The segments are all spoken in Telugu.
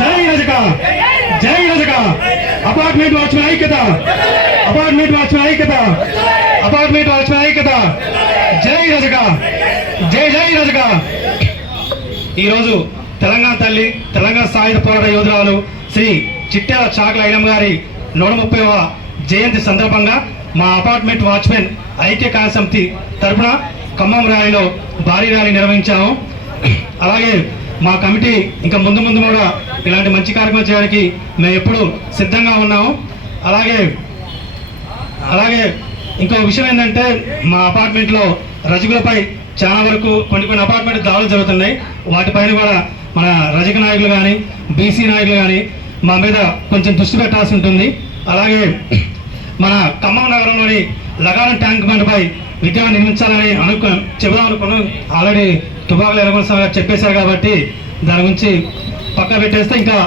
జై రజక జై రజక. అపార్ట్మెంట్ వాచ్మెన్ ఐక్యత అపార్ట్మెంట్ వాచ్మెన్ ఐక్యత అపార్ట్మెంట్ వాచ్మెన్ ఐక్యత. జై రజక జై జై రజక. ఈరోజు తెలంగాణ తల్లి తెలంగాణ సాయుధ పోరాట యోధురాలు శ్రీ చిట్టాల చాకల ఐలం గారి నూట ముప్పైవ జయంతి సందర్భంగా మా అపార్ట్మెంట్ వాచ్మెన్ ఐక్య కార్య తరఫున ఖమ్మం ర్యాలీలో భారీ ర్యాలీ నిర్వహించాము. అలాగే మా కమిటీ ఇంకా ముందు ముందు కూడా ఇలాంటి మంచి కార్యక్రమం చేయడానికి మేము ఎప్పుడు సిద్ధంగా ఉన్నాము. అలాగే అలాగే ఇంకో విషయం ఏంటంటే మా అపార్ట్మెంట్లో రజకులపై చాలా వరకు కొన్ని కొన్ని అపార్ట్మెంట్ దాడులు జరుగుతున్నాయి. వాటిపైన కూడా మన రజక నాయకులు కానీ బీసీ నాయకులు కానీ మా మీద కొంచెం దృష్టి పెట్టాల్సి ఉంటుంది. అలాగే మన ఖమ్మం నగరంలోని లగాన ట్యాంక్ బండ్పై విగ్రహం నిర్మించాలని అనుకు చెబుదాం అనుకున్నాం ఆల్రెడీ తుబాకులు ఎలగొన చెప్పేశారు కాబట్టి దాని గురించి పక్క పెట్టేస్తే ఇంకా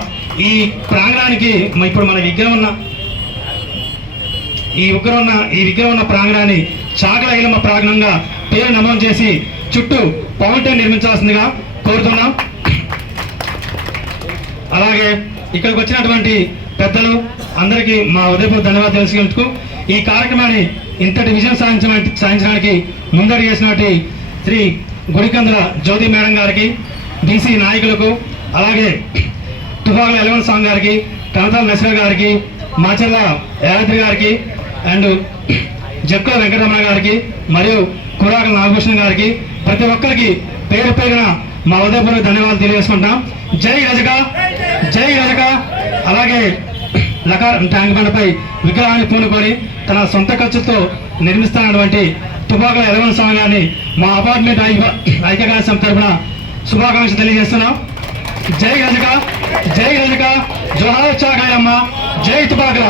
ఈ ప్రాంగణానికి ఇప్పుడు మన విగ్రహం ఉన్న ఈ విగ్రహం ఉన్న ఈ విగ్రహం ఉన్న ప్రాంగణాన్ని చాకల ఐలమ్మ ప్రాంగణంగా పేరు నమోదు చేసి చుట్టూ పౌంటైన్ నిర్మించాల్సిందిగా కోరుతున్నాం. అలాగే ఇక్కడికి వచ్చినటువంటి పెద్దలు అందరికీ మా ఉదయపూర్ ధన్యవాదాలు తెలుసుకుంటూ ఈ కార్యక్రమాన్ని ఇంతటి విజయం సాధించిన సాధించడానికి ముందడి చేసినటువంటి శ్రీ గుడికందుల జ్యోతి మేడం గారికి బీసీ నాయకులకు అలాగే తుఫాకుల ఎలవన్ స్వామి గారికి కనతాల నసీర్ గారికి మాచర్ల యాదాద్రి గారికి అండ్ జక్కో వెంకటరమణ గారికి మరియు కురాక నాగభూషణ్ గారికి ప్రతి ఒక్కరికి పేరు పేరున మా ఉదయపూర్వ ధన్యవాదాలు తెలియజేసుకుంటాం. జై రజక! జై రజక! అలాగే లకార్ ట్యాంక్ బండపై విగ్రహాన్ని పూనుకొని తన సొంత ఖర్చుతో నిర్మిస్తున్నటువంటి తుపాకుల ఎలవన్ స్వామి గారిని మా అపార్ట్మెంట్ ఐక్యకాశం తరఫున శుభాకాంక్షలు తెలియజేస్తున్నాం. జై రజక జై రజక జోహార్ చాకాయమ్మ జై తుపాకుల.